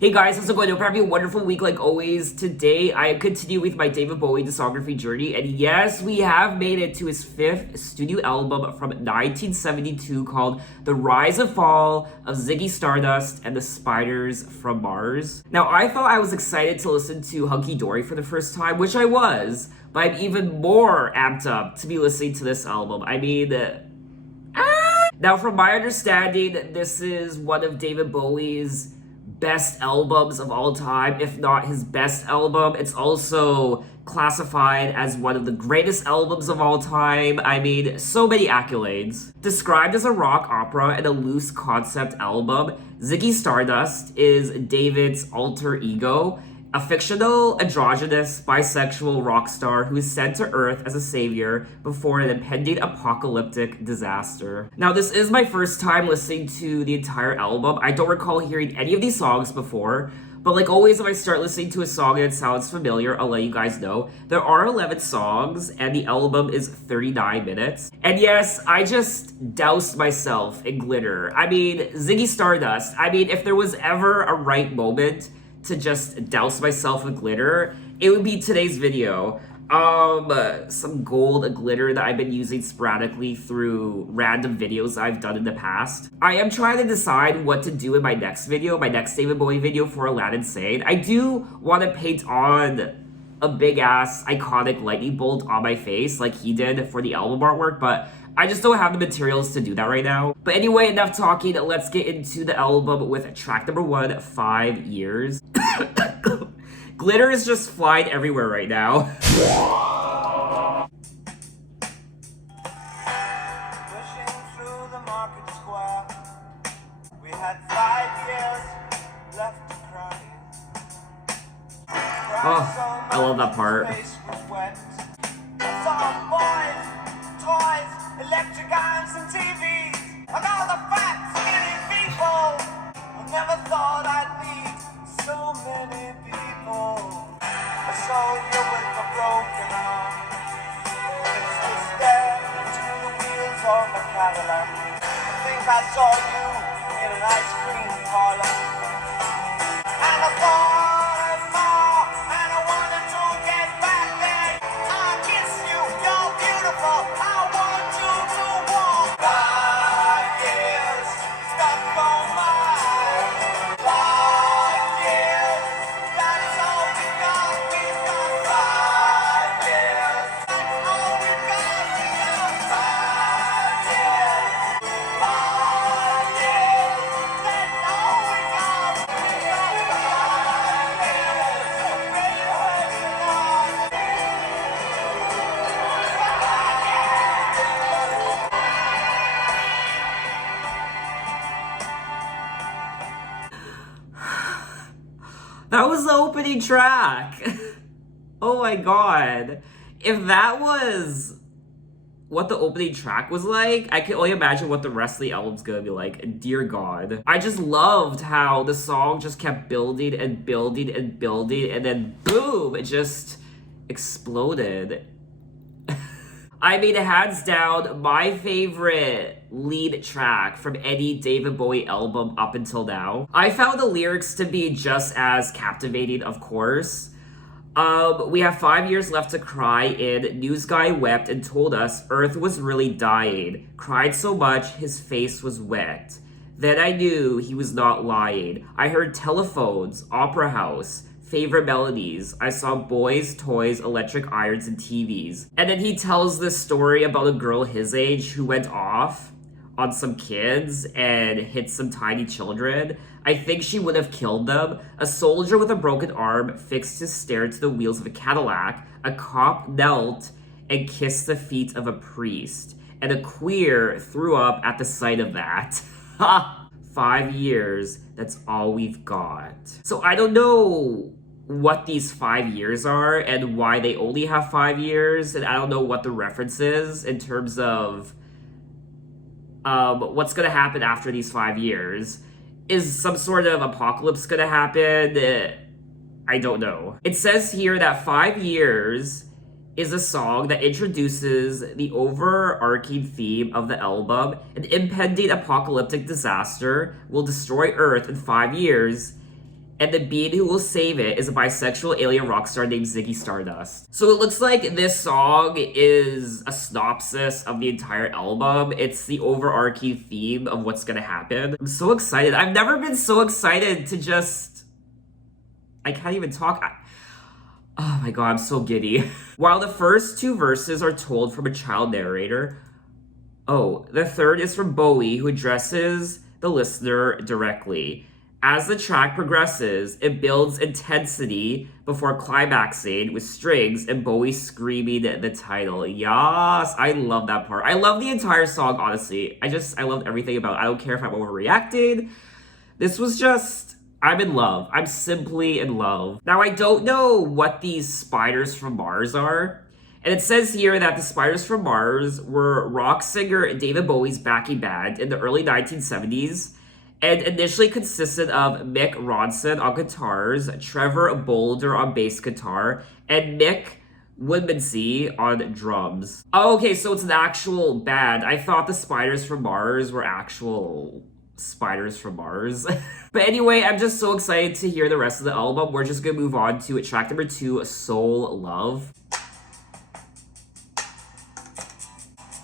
Hey guys, how's it going? Hope you're having a wonderful week like always. Today, I continue with my David Bowie discography journey, and yes, we have made it to his 5th studio album from 1972 called The Rise and Fall of Ziggy Stardust and the Spiders from Mars. Now, I thought I was excited to listen to Hunky Dory for the first time, which I was, but I'm even more amped up to be listening to this album. Now, from my understanding, this is one of David Bowie's best albums of all time, if not his best album. It's also classified as one of the greatest albums of all time. So many accolades. Described as a rock opera and a loose concept album, Ziggy Stardust is David's alter ego, a fictional, androgynous, bisexual rock star who is sent to Earth as a savior before an impending apocalyptic disaster. Now, this is my first time listening to the entire album. I don't recall hearing any of these songs before, but like always, if I start listening to a song and it sounds familiar, I'll let you guys know. There are 11 songs, and the album is 39 minutes. And yes, I just doused myself in glitter. Ziggy Stardust. If there was ever a right moment to just douse myself with glitter, it would be today's video. Some gold glitter that I've been using sporadically through random videos I've done in the past. I am trying to decide what to do in my next video, my next David Bowie video for Aladdin Sane. I do want to paint on a big ass iconic lightning bolt on my face like he did for the album artwork, but I just don't have the materials to do that right now. But anyway, enough talking. Let's get into the album with track number 1, 5 Years. Glitter is just flying everywhere right now. Pushing through the market square, we had 5 years left to cry. Oh, I love that part. Electric irons and TVs, and all the fat, skinny people. I never thought I'd meet so many people. I saw you with a broken arm. It's just there between the wheels of a Cadillac. I think I saw you in an ice cream parlor. And I thought more, and I wanted to get back there. I kiss you, you're beautiful. I want you to walk. 5 years stuck on mine. 5 years, that's all we got. We've got 5 years. That's all we've got. We got 5 years. 5 years, that's all we got. We got 5 years. Baby, hurts a lot. That was the opening track. Oh my god. If that was what the opening track was like, I can only imagine what the rest of the album's gonna be like. Dear God. I just loved how the song just kept building and building and building, and then boom, it just exploded. Hands down, my favorite lead track from any David Bowie album up until now. I found the lyrics to be just as captivating, of course. We have 5 years left to cry in. News guy wept and told us Earth was really dying. Cried so much, his face was wet. Then I knew he was not lying. I heard telephones, opera house, favorite melodies. I saw boys, toys, electric irons, and TVs. And then he tells this story about a girl his age who went off on some kids and hit some tiny children. I think she would have killed them. A soldier with a broken arm fixed his stare to the wheels of a Cadillac. A cop knelt and kissed the feet of a priest. And a queer threw up at the sight of that. Ha! 5 years, that's all we've got. So I don't know what these 5 years are and why they only have 5 years, and I don't know what the reference is in terms of what's gonna happen after these 5 years. Is some sort of apocalypse gonna happen? I don't know. It says here that 5 years is a song that introduces the overarching theme of the album. An impending apocalyptic disaster will destroy Earth in 5 years, And the being who will save it is a bisexual alien rock star named Ziggy Stardust. So it looks like this song is a synopsis of the entire album. It's the overarching theme of what's gonna happen. I'm so excited. I've never been so excited to just... I can't even talk. Oh my god, I'm so giddy. While the first two verses are told from a child narrator, the third is from Bowie, who addresses the listener directly. As the track progresses, it builds intensity before climaxing with strings and Bowie screaming the title. Yes, I love that part. I love the entire song, honestly. I loved everything about it. I don't care if I'm overreacting. This was just, I'm in love. I'm simply in love. Now, I don't know what these Spiders from Mars are. And it says here that the Spiders from Mars were rock singer David Bowie's backing band in the early 1970s. And initially consisted of Mick Ronson on guitars, Trevor Bolder on bass guitar, and Mick Woodmansey on drums. Oh, okay, so it's an actual band. I thought the Spiders from Mars were actual Spiders from Mars. But anyway, I'm just so excited to hear the rest of the album. We're just gonna move on to track number 2, Soul Love.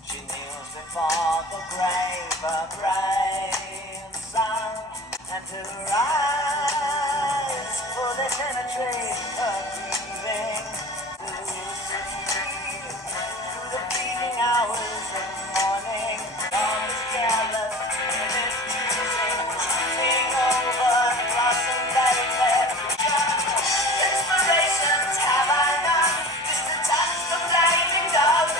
She kneels before the grave of rain, sun, and to rise, fully penetrate her grieving, through the fleeting hours of morning. Love is careless, it is choosing, streaming over blossom velvet. Inspirations have I none, just to touch the flaming dove.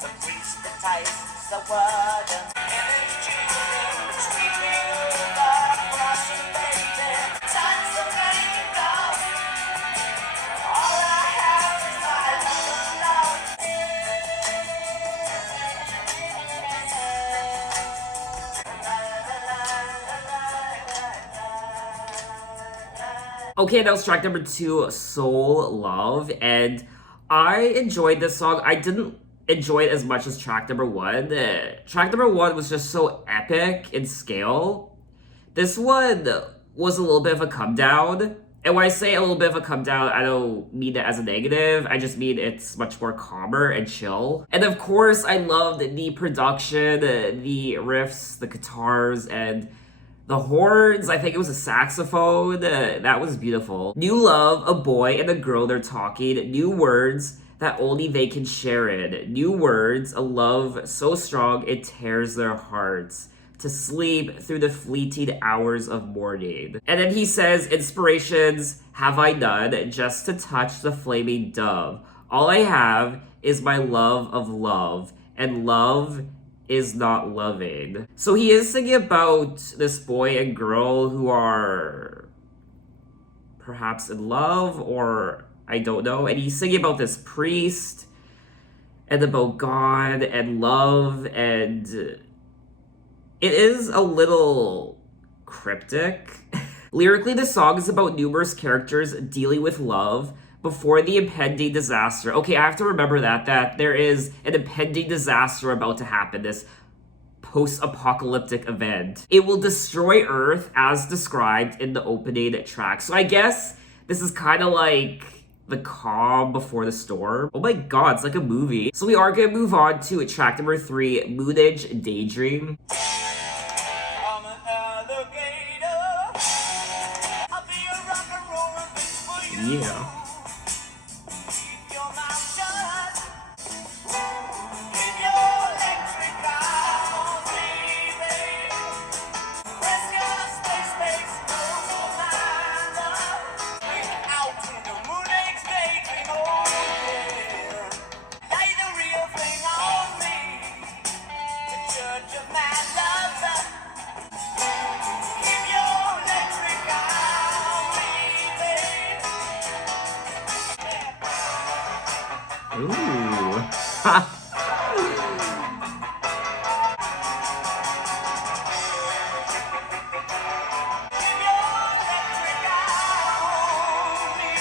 The priest entices the word and image choosing, streaming over blossom fading, touch the flaming dove. All I have is my love. Okay, that was track number 2, Soul Love, and I enjoyed this song. I didn't enjoy it as much as track number 1. Track number 1 was just so epic in scale. This one was a little bit of a come down. And when I say a little bit of a come down, I don't mean it as a negative. I just mean it's much more calmer and chill. And of course, I loved the production, the riffs, the guitars, and the horns. I think it was a saxophone. That was beautiful. New love, a boy and a girl, they're talking. New words that only they can share in. New words, a love so strong it tears their hearts. To sleep through the fleeting hours of morning. And then he says, inspirations have I none, just to touch the flaming dove. All I have is my love of love, and love is not loving. So he is singing about this boy and girl who are perhaps in love, or I don't know. And he's singing about this priest and about God and love, and it is a little cryptic. Lyrically, the song is about numerous characters dealing with love before the impending disaster. Okay, I have to remember that there is an impending disaster about to happen, this post-apocalyptic event. It will destroy Earth as described in the opening track. So I guess this is kind of like the calm before the storm. Oh my god, it's like a movie. So we are gonna move on to track number 3, Moonage, Daydream. I'm an alligator. I'll be a rock and roller bitch for you. Yeah. Keep your mouth shut. Keep your electric eye on, baby. Rescue space, no matter. Out to the Moonage, daydream, oh yeah. Lay the real thing on me. The Church of Mad Love. Keep your electric eye on me, baby. Ooh. Ha. Keep your electric eye on me.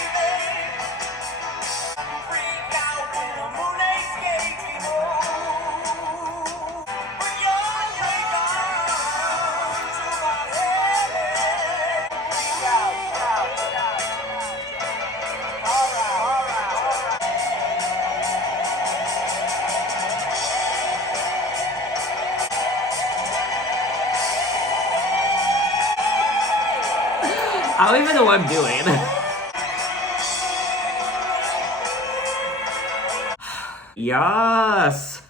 I don't even know what I'm doing. Yes.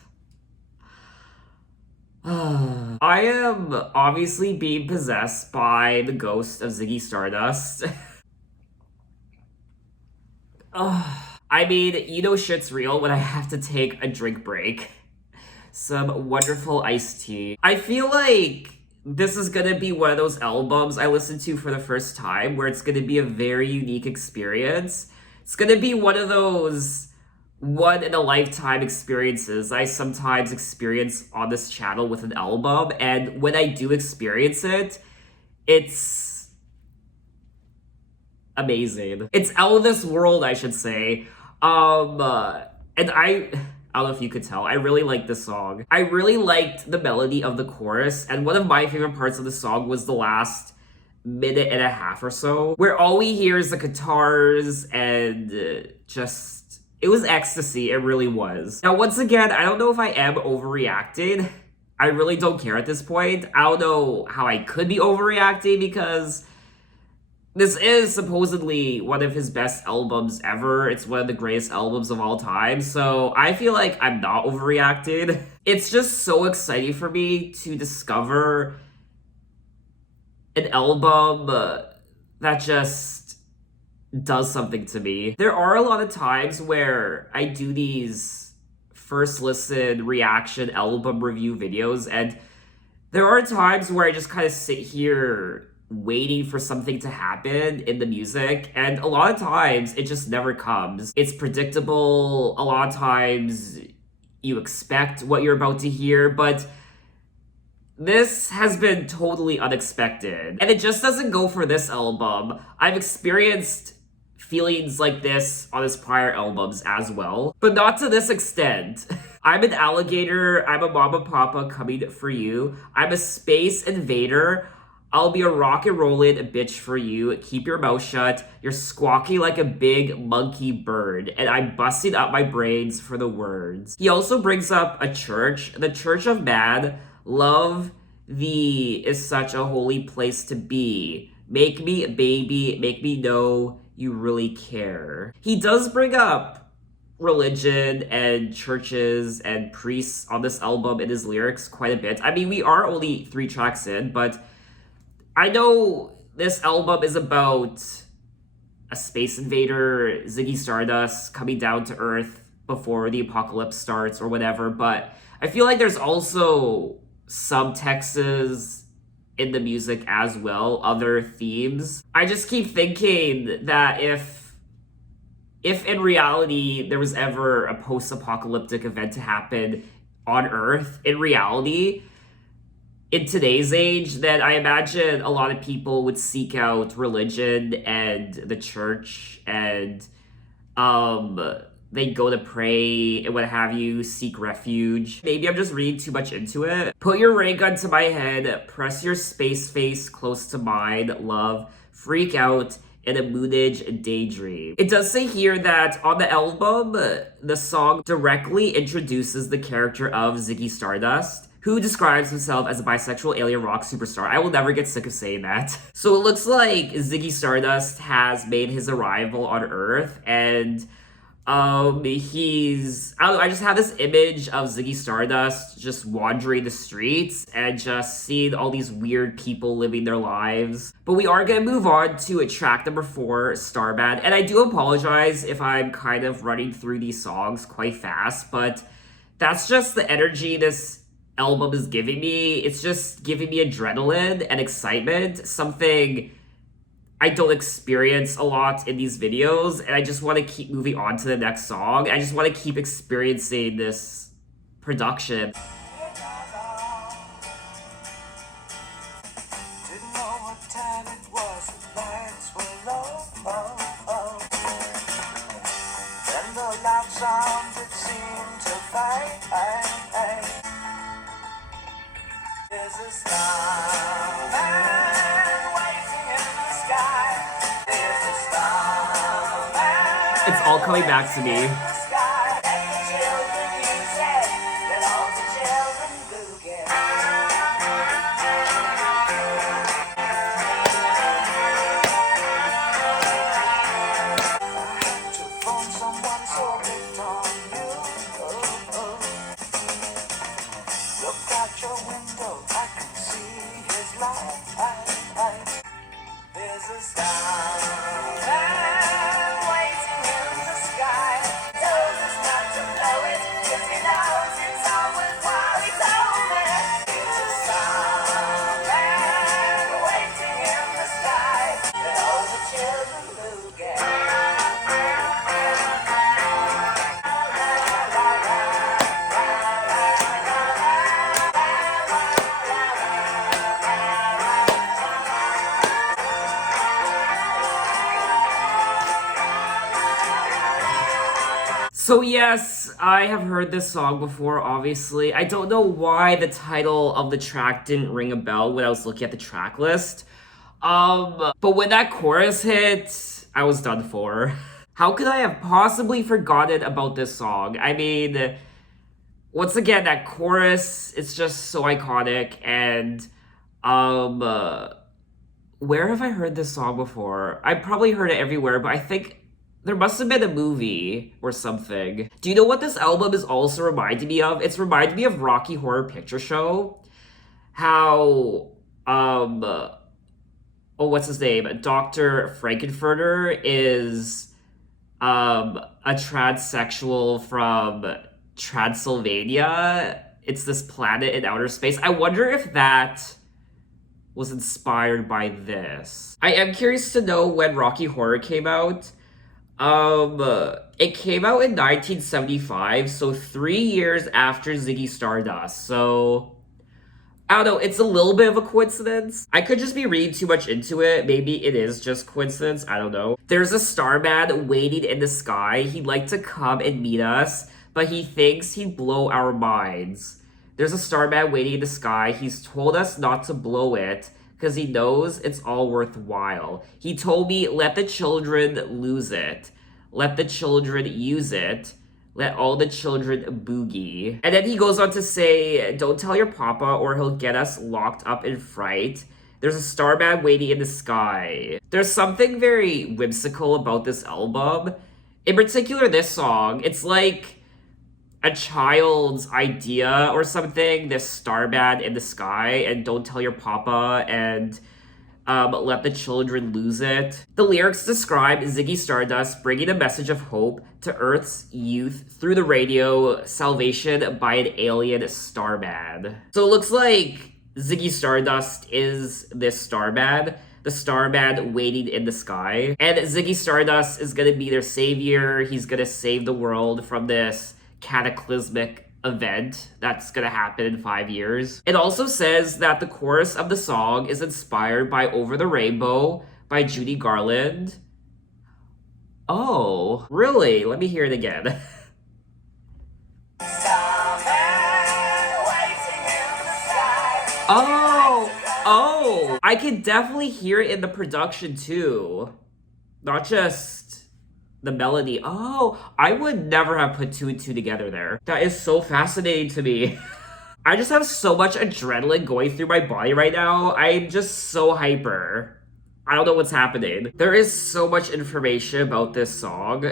I am obviously being possessed by the ghost of Ziggy Stardust. I mean, you know shit's real when I have to take a drink break. Some wonderful iced tea. I feel like this is gonna be one of those albums I listen to for the first time where it's gonna be a very unique experience. It's gonna be one of those one in a lifetime experiences I sometimes experience on this channel with an album, and when I do experience it, it's amazing. It's out of this world, I should say. And I don't know if you could tell, I really like this song. I really liked the melody of the chorus, and one of my favorite parts of the song was the last minute and a half or so, where all we hear is the guitars and just... It was ecstasy, it really was. Now, once again, I don't know if I am overreacting. I really don't care at this point. I don't know how I could be overreacting because this is supposedly one of his best albums ever. It's one of the greatest albums of all time, so I feel like I'm not overreacting. It's just so exciting for me to discover an album that just does something to me. There are a lot of times where I do these first listen reaction album review videos, and there are times where I just kind of sit here waiting for something to happen in the music, and a lot of times it just never comes. It's predictable. A lot of times you expect what you're about to hear, but this has been totally unexpected. And it just doesn't go for this album. I've experienced feelings like this on his prior albums as well, but not to this extent. I'm an alligator, I'm a mama papa coming for you, I'm a space invader, I'll be a rock and rollin' bitch for you, keep your mouth shut, you're squawking like a big monkey bird, and I'm busting up my brains for the words. He also brings up a church, the Church of Man. Love thee is such a holy place to be. Make me a baby, make me know you really care. He does bring up religion and churches and priests on this album in his lyrics quite a bit. I mean, we are only 3 tracks in, but I know this album is about a space invader, Ziggy Stardust, coming down to Earth before the apocalypse starts or whatever, but I feel like there's also subtexts in the music as well, other themes. I just keep thinking that if in reality there was ever a post-apocalyptic event to happen on Earth, in reality, in today's age, then I imagine a lot of people would seek out religion and the church, and they go to pray and what have you, seek refuge. Maybe I'm just reading too much into it. Put your ray gun to my head, press your space face close to mine, love, freak out in a Moonage daydream. It does say here that on the album, the song directly introduces the character of Ziggy Stardust, who describes himself as a bisexual alien rock superstar. I will never get sick of saying that. So it looks like Ziggy Stardust has made his arrival on Earth, and I just have this image of Ziggy Stardust just wandering the streets and just seeing all these weird people living their lives. But we are gonna move on to track number 4, Starman. And I do apologize if I'm kind of running through these songs quite fast, but that's just the energy this album is giving me. It's just giving me adrenaline and excitement, something I don't experience a lot in these videos, and I just want to keep moving on to the next song. I just want to keep experiencing this production. Didn't know what time it was, the lights were low. Then the loud sound that seemed to fade. There's a starman waiting in the sky. There's a starman. It's all coming back to me. So yes, I have heard this song before, obviously. I don't know why the title of the track didn't ring a bell when I was looking at the track list. But when that chorus hit, I was done for. How could I have possibly forgotten about this song? I mean, once again, that chorus, it's just so iconic, and where have I heard this song before? I probably heard it everywhere, but I think there must have been a movie or something. Do you know what this album is also reminding me of? It's reminding me of Rocky Horror Picture Show. How, oh, what's his name? Dr. Frankenfurter is, a transsexual from Transylvania. It's this planet in outer space. I wonder if that was inspired by this. I am curious to know when Rocky Horror came out. It came out in 1975, so 3 years after Ziggy Stardust. So, I don't know, it's a little bit of a coincidence. I could just be reading too much into it. Maybe it is just coincidence. I don't know. There's a Starman waiting in the sky. He'd like to come and meet us, but he thinks he'd blow our minds. There's a Starman waiting in the sky. He's told us not to blow it because he knows it's all worthwhile. He told me, let the children lose it. Let the children use it. Let all the children boogie. And then he goes on to say, don't tell your papa or he'll get us locked up in fright. There's a Starman waiting in the sky. There's something very whimsical about this album. In particular, this song. It's like a child's idea or something, this Starman in the sky, and don't tell your papa, and let the children lose it. The lyrics describe Ziggy Stardust bringing a message of hope to Earth's youth through the radio, salvation by an alien Starman. So it looks like Ziggy Stardust is this Starman, the Starman waiting in the sky, and Ziggy Stardust is gonna be their savior. He's gonna save the world from this cataclysmic event that's gonna happen in 5 years. It also says that the chorus of the song is inspired by Over the Rainbow by Judy Garland. Oh, really? Let me hear it again. Oh, I can definitely hear it in the production too. Not just the melody. Oh, I would never have put two and two together there. That is so fascinating to me. I just have so much adrenaline going through my body right now. I'm just so hyper. I don't know what's happening. There is so much information about this song.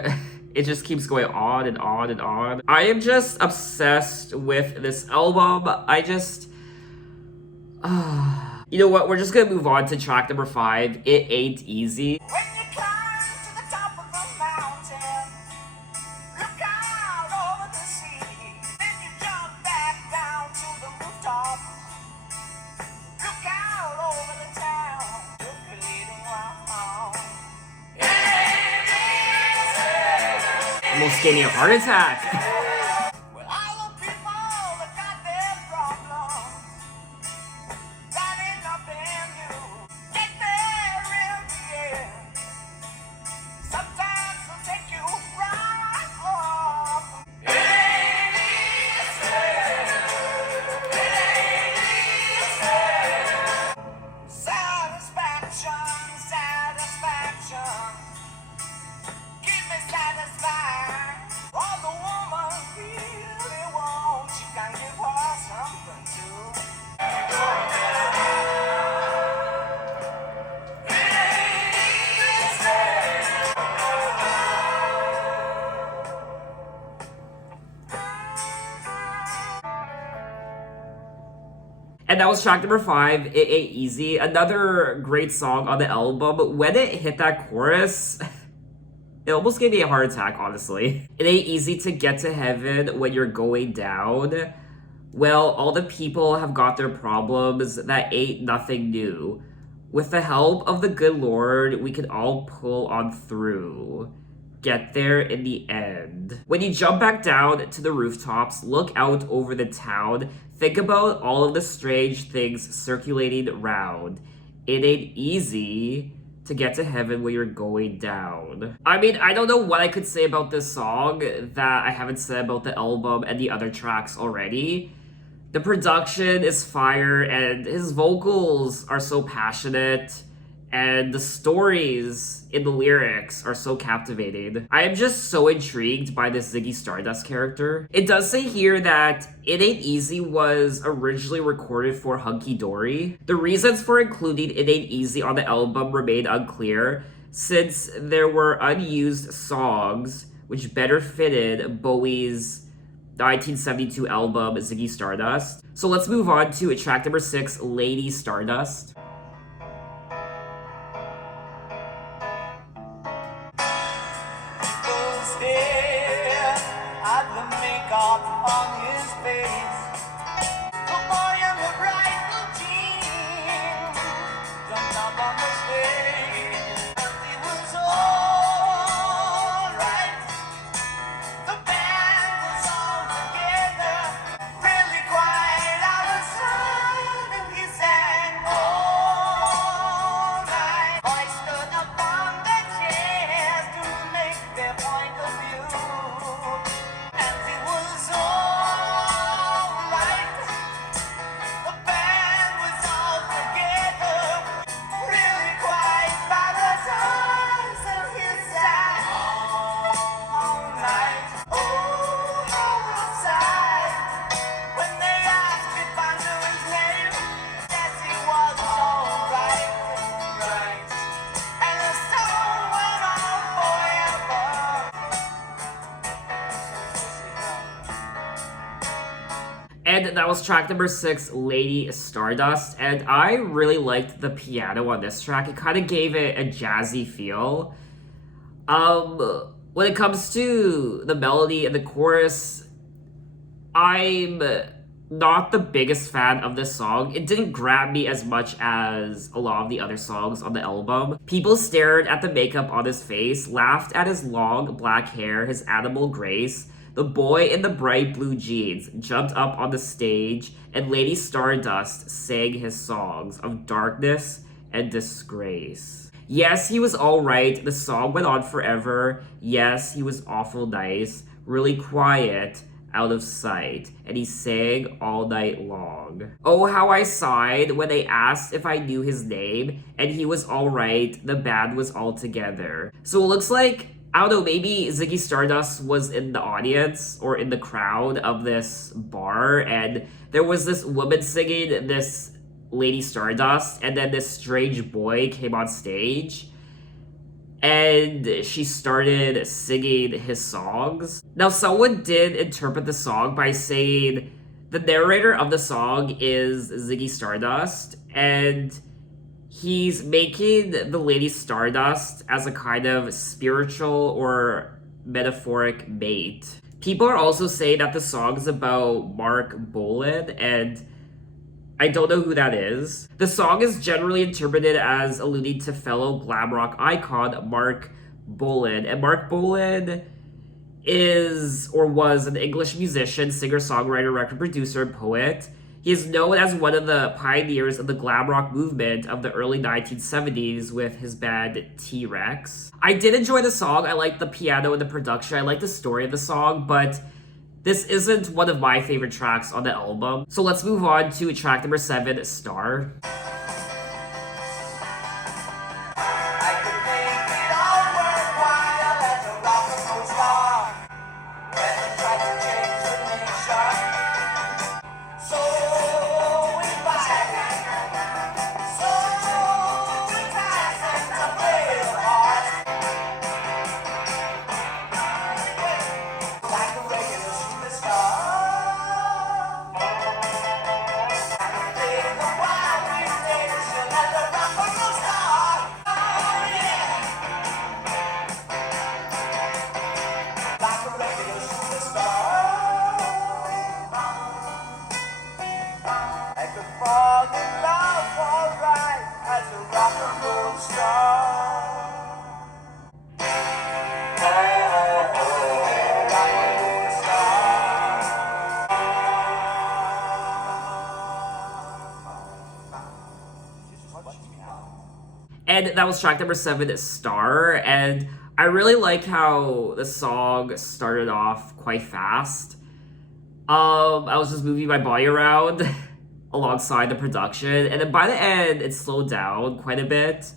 It just keeps going on and on and on. I am just obsessed with this album. I just... you know what? We're just gonna move on to track number 5. It Ain't Easy. When you climb to the top of the mountain, look out over the sea. Then you jump back down to the rooftop. Look out over the town. You're bleeding round. It ain't easy. Almost gave me a heart attack. Well, all the people that got their problems, standing up in you, get there in the end. Sometimes they'll take you right off. It ain't easy. It ain't easy. Satisfaction, satisfaction. Keep me satisfied. All the woman really wants, you can give her something too. And that was track number 5, It Ain't Easy. Another great song on the album. When it hit that chorus, it almost gave me a heart attack, honestly. It ain't easy to get to heaven when you're going down. Well, all the people have got their problems, that ain't nothing new. With the help of the good Lord, we can all pull on through. Get there in the end. When you jump back down to the rooftops, look out over the town, think about all of the strange things circulating around. It ain't easy to get to heaven where you're going down. I mean, I don't know what I could say about this song that I haven't said about the album and the other tracks already. The production is fire, and his vocals are so passionate, and the stories in the lyrics are so captivating. I am just so intrigued by this Ziggy Stardust character. It does say here that It Ain't Easy was originally recorded for Hunky Dory. The reasons for including It Ain't Easy on the album remain unclear, since there were unused songs which better fitted Bowie's 1972 album Ziggy Stardust. So let's move on to track number 6, Lady Stardust. At the makeup on his face, the boy in the bright blue jeans jumped up on the stage, and he was alright. The band was all together, really quiet out of sight, and he sang all night. Boys stood up on their chairs to make their point of view. And it was alright. The band was all together, really quiet by the time, so he sang all night. Oh, how outside when they asked if I knew his name, yes, he was alright, right. And the song went on forever. And that was track number 6, Lady Stardust. And I really liked the piano on this track. It kind of gave it a jazzy feel. When it comes to the melody and the chorus, I'm not the biggest fan of this song. It didn't grab me as much as a lot of the other songs on the album. People stared at the makeup on his face, laughed at his long black hair, his animal grace. The boy in the bright blue jeans jumped up on the stage, and Lady Stardust sang his songs of darkness and disgrace. Yes, he was alright. The song went on forever. Yes, he was awful nice, really quiet, out of sight, and he sang all night long. Oh, how I sighed when they asked if I knew his name, and he was alright. The band was all together. So it looks like, I don't know, maybe Ziggy Stardust was in the audience or in the crowd of this bar, and there was this woman singing this Lady Stardust, and then this strange boy came on stage, and she started singing his songs. Now, someone did interpret the song by saying the narrator of the song is Ziggy Stardust, and he's making the Lady Stardust as a kind of spiritual or metaphoric mate. People are also saying that the song is about Mark Bolan, and I don't know who that is. The song is generally interpreted as alluding to fellow glam rock icon Mark Bolan, and Mark Bolan is or was an English musician, singer-songwriter, record producer, and poet. He is known as one of the pioneers of the glam rock movement of the early 1970s with his band T-Rex. I did enjoy the song. I liked the piano and the production. I liked the story of the song, but this isn't one of my favorite tracks on the album. So let's move on to track number 7, Star. I could make it all worthwhile as a rock and roll star. When they tried to change the nation, so enticing to play the part. Like a regular superstar. And they the wild And that was track number 7, Star. And I really like how the song started off quite fast. I was just moving my body around alongside the production, and then by the end, it slowed down quite a bit.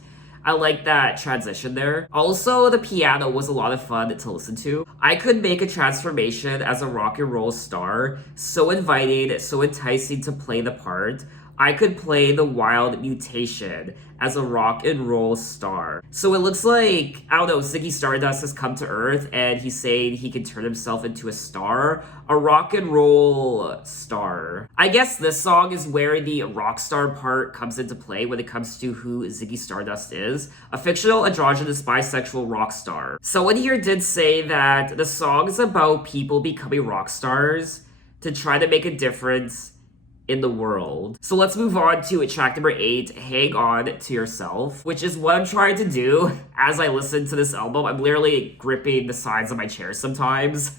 I like that transition there. Also, the piano was a lot of fun to listen to. I could make a transformation as a rock and roll star, so inviting, so enticing to play the part. I could play the wild mutation as a rock and roll star. So it looks like, I don't know, Ziggy Stardust has come to Earth and he's saying he can turn himself into a star, a rock and roll star. I guess this song is where the rock star part comes into play when it comes to who Ziggy Stardust is, a fictional androgynous bisexual rock star. Someone here did say that the song is about people becoming rock stars to try to make a difference in the world. So let's move on to track number 8, Hang On to Yourself, which is what I'm trying to do as I listen to this album. I'm literally gripping the sides of my chair sometimes.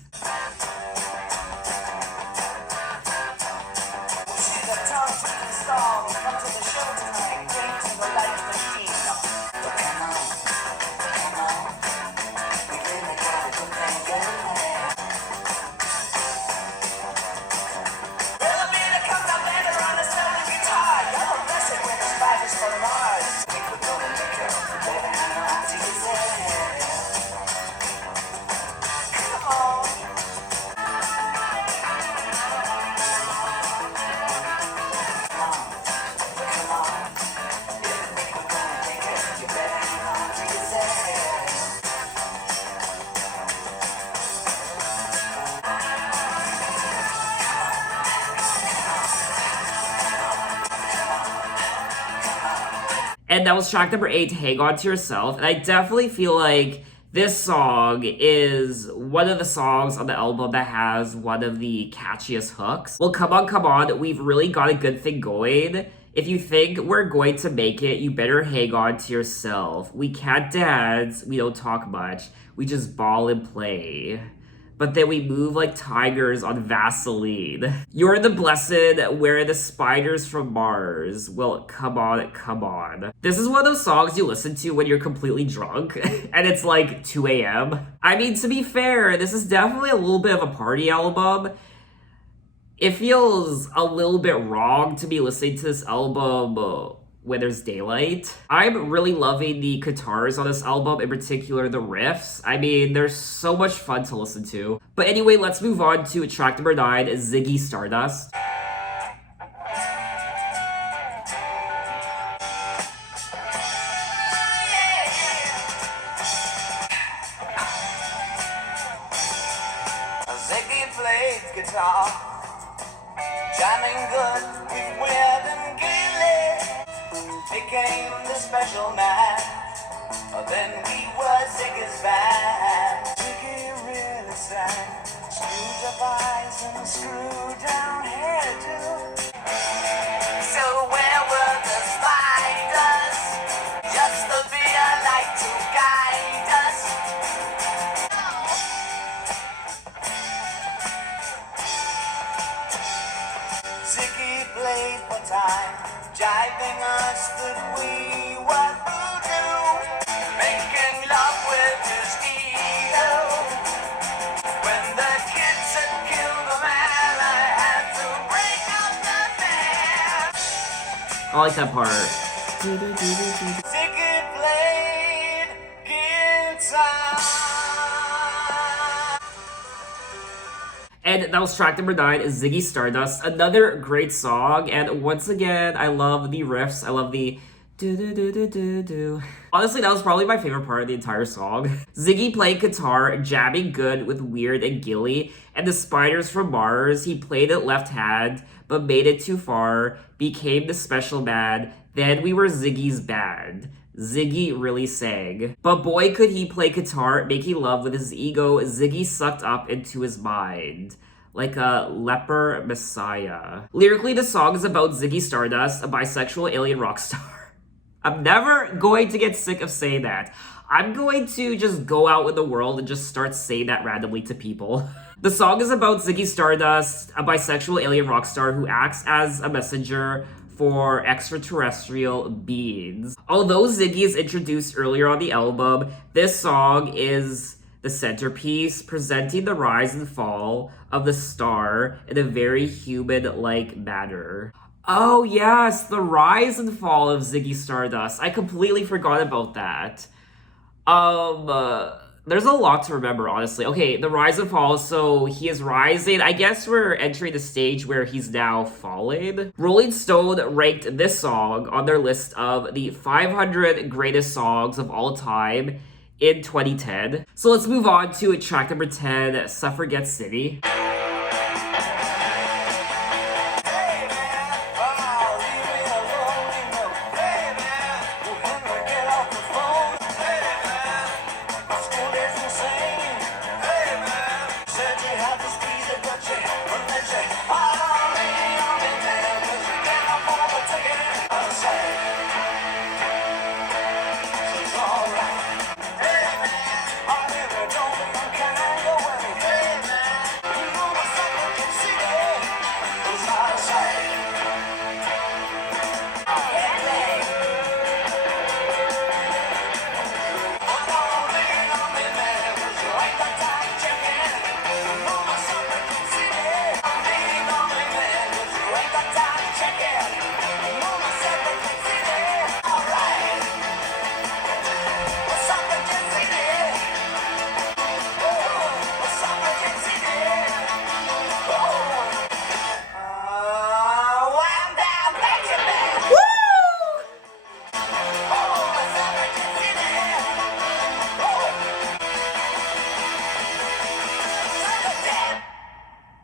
And that was track number 8, Hang On to Yourself. And I definitely feel like this song is one of the songs on the album that has one of the catchiest hooks. Well, come on, we've really got a good thing going. If you think we're going to make it, you better hang on to yourself. We can't dance, we don't talk much, we just ball and play. But then we move like tigers on Vaseline. You're the blessed, where the spiders from Mars. Well, come on. This is one of those songs you listen to when you're completely drunk, and it's like 2 a.m. I mean, to be fair, this is definitely a little bit of a party album. It feels a little bit wrong to be listening to this album when there's daylight. I'm really loving the guitars on this album, in particular the riffs. I mean, they're so much fun to listen to. But anyway, let's move on to track number 9, Ziggy Stardust. Ziggy plays guitar, jamming good with Weird and Gilly. Became the special man, then we were Ziggy's band. Ziggy really sang, screwed up eyes and a screw down hairdo. So where were the spiders? Just the beer light to guide us. Ziggy played for time, jiving us that we were voodoo, making love with his ego. When the kids had killed the man, I had to break up the band. I like that part. Ziggy played guitar. And that was track number 9, Ziggy Stardust. Another great song, and once again, I love the riffs. I love the do-do-do-do-do-do. Honestly, that was probably my favorite part of the entire song. Ziggy played guitar, jamming good with Weird and Gilly, and the spiders from Mars. He played it left hand, but made it too far, became the special man, then we were Ziggy's band. Ziggy really sang. But boy could he play guitar, making love with his ego. Ziggy sucked up into his mind. Like a leper messiah. Lyrically, the song is about Ziggy Stardust, a bisexual alien rock star. I'm never going to get sick of saying that. I'm going to just go out in the world and just start saying that randomly to people. The song is about Ziggy Stardust, a bisexual alien rock star who acts as a messenger for extraterrestrial beings. Although Ziggy is introduced earlier on the album, this song is the centerpiece, presenting the rise and fall of the star in a very human-like manner. Oh yes, the rise and fall of Ziggy Stardust. I completely forgot about that. There's a lot to remember, honestly. Okay, the rise and fall, so he is rising. I guess we're entering the stage where he's now falling. Rolling Stone ranked this song on their list of the 500 greatest songs of all time in 2010. So let's move on to track number 10, Suffragette City.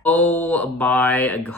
Oh my god.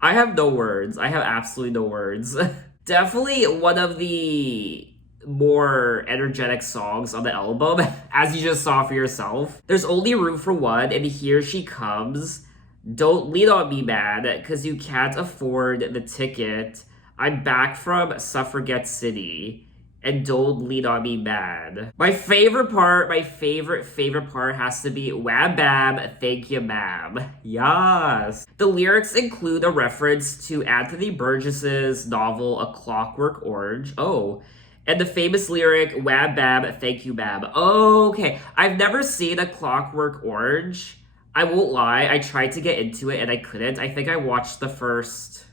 I have no words. I have absolutely no words. Definitely one of the more energetic songs on the album, as you just saw for yourself. There's only room for one, and here she comes. Don't lean on me, man, cause you can't afford the ticket. I'm back from Suffragette City. And don't lean on me, man. My favorite part, my favorite part has to be Wham Bam, thank you, ma'am. Yes. The lyrics include a reference to Anthony Burgess's novel A Clockwork Orange. Oh. And the famous lyric, Wham Bam, thank you, ma'am. Okay. I've never seen A Clockwork Orange. I won't lie, I tried to get into it and I couldn't. I think I watched the first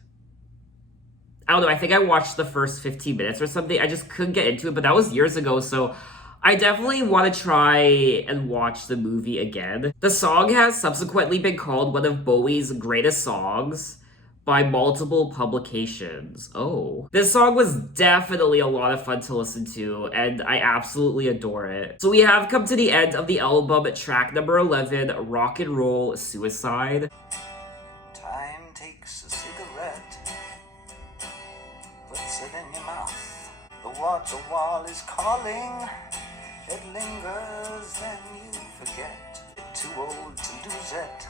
15 minutes or something. I just couldn't get into it, but that was years ago, so I definitely want to try and watch the movie again. The song has subsequently been called one of Bowie's greatest songs by multiple publications. Oh. This song was definitely a lot of fun to listen to, and I absolutely adore it. So we have come to the end of the album, track number 11, Rock and Roll Suicide. Time takes a cigarette, puts it in your mouth. The water wall is calling. It lingers, then you forget. Too old to lose it,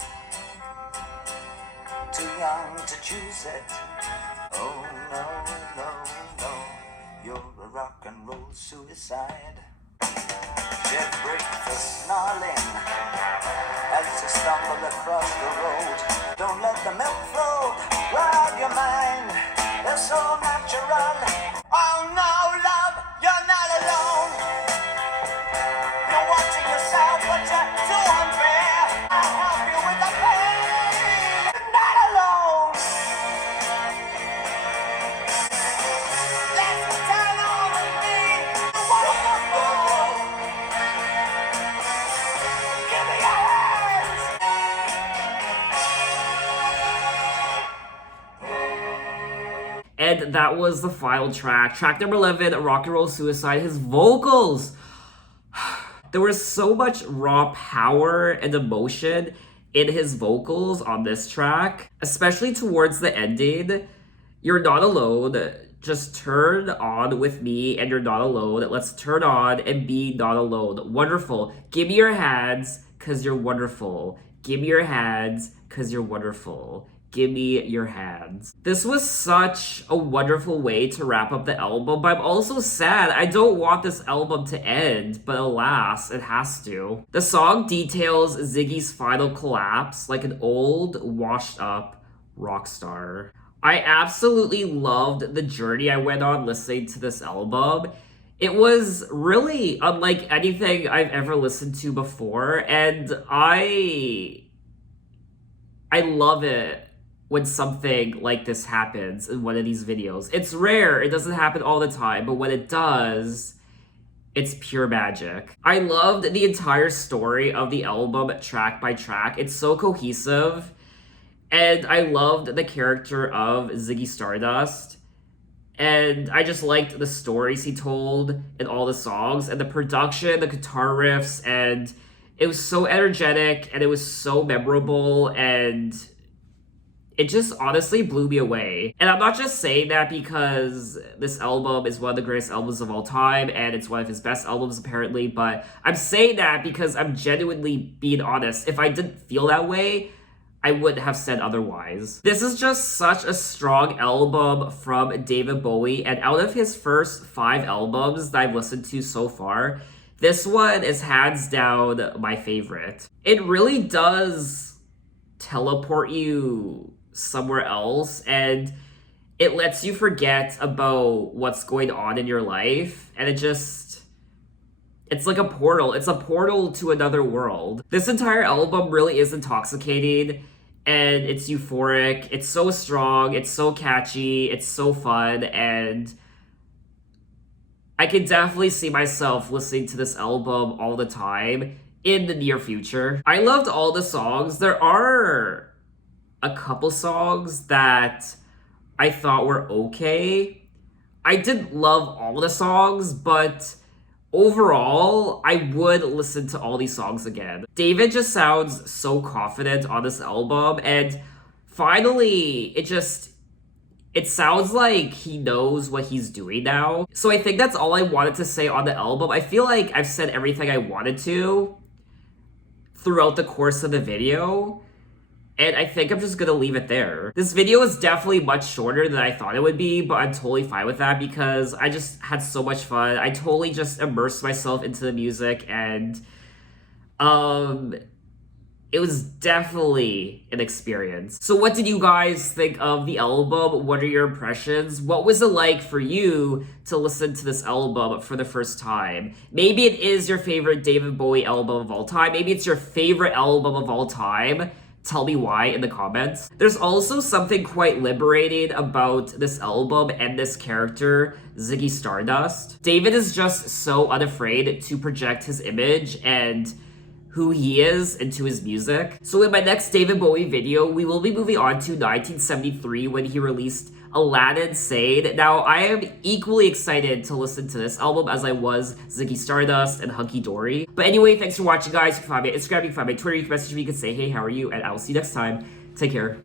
too young to choose it. Oh no, no, no, you're a rock and roll suicide. Jet breakfast snarling as you stumble across the road. Don't let the milk float ride your mind. They're so natural. Oh no, love, you're not alone. You're watching yourself, but you're too unfair. I'll help you with the pain. You're not alone. Let's turn on and be wonderful. Give me your hands. And that was the final track. Track number 11, Rock and Roll Suicide. His vocals. There was so much raw power and emotion in his vocals on this track, especially towards the ending. You're not alone. Just turn on with me and you're not alone. Let's turn on and be not alone. Wonderful. Give me your hands, cause you're wonderful. Give me your hands, cause you're wonderful. Give me your hands. This was such a wonderful way to wrap up the album, but I'm also sad. I don't want this album to end, but alas, it has to. The song details Ziggy's final collapse like an old, washed up, Rockstar. I absolutely loved the journey I went on listening to this album. It was really unlike anything I've ever listened to before, and I love it when something like this happens in one of these videos. It's rare, it doesn't happen all the time, but when it does, it's pure magic. I loved the entire story of the album track by track. It's so cohesive. And I loved the character of Ziggy Stardust. And I just liked the stories he told in all the songs, and the production, the guitar riffs, and it was so energetic and it was so memorable, and it just honestly blew me away. And I'm not just saying that because this album is one of the greatest albums of all time and it's one of his best albums apparently, but I'm saying that because I'm genuinely being honest. If I didn't feel that way, I would have said otherwise. This is just such a strong album from David Bowie, and out of his first 5 albums that I've listened to so far, this one is hands down my favorite. It really does teleport you somewhere else, and it lets you forget about what's going on in your life, and it's like a portal. It's a portal to another world. This entire album really is intoxicating, and it's euphoric. It's so strong, it's so catchy, it's so fun, and I can definitely see myself listening to this album all the time in the near future. I loved all the songs. There are a couple songs that I thought were okay. I didn't love all the songs, but overall, I would listen to all these songs again. David just sounds so confident on this album, and finally, it sounds like he knows what he's doing now. So I think that's all I wanted to say on the album. I feel like I've said everything I wanted to throughout the course of the video, and I think I'm just gonna leave it there. This video is definitely much shorter than I thought it would be, but I'm totally fine with that because I just had so much fun. I totally just immersed myself into the music, and it was definitely an experience. So what did you guys think of the album? What are your impressions? What was it like for you to listen to this album for the first time? Maybe it is your favorite David Bowie album of all time. Maybe it's your favorite album of all time. Tell me why in the comments. There's also something quite liberating about this album and this character, Ziggy Stardust. David is just so unafraid to project his image and who he is into his music. So in my next David Bowie video, we will be moving on to 1973 when he released Aladdin Sane. Now, I am equally excited to listen to this album as I was Ziggy Stardust and Hunky Dory. But anyway, thanks for watching, guys. You can find me on Instagram, you can find me on Twitter, you can message me, you can say, hey, how are you? And I will see you next time. Take care.